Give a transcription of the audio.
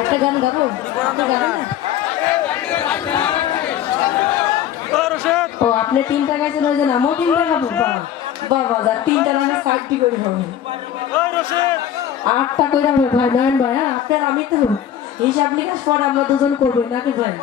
একটা গান গাবো, ও আপনি তিনটা গাইছেন ওই যে আমিও তিনটা গাবো। বাবা যা তিনটা রান্না সাইডটি করে হবে, 8টা করে হবে ভাই। নয়ন ভাই, আপনার আমি তো হিসাব নিকাশ পরে আমরা দুজন করবো নাকি ভাই?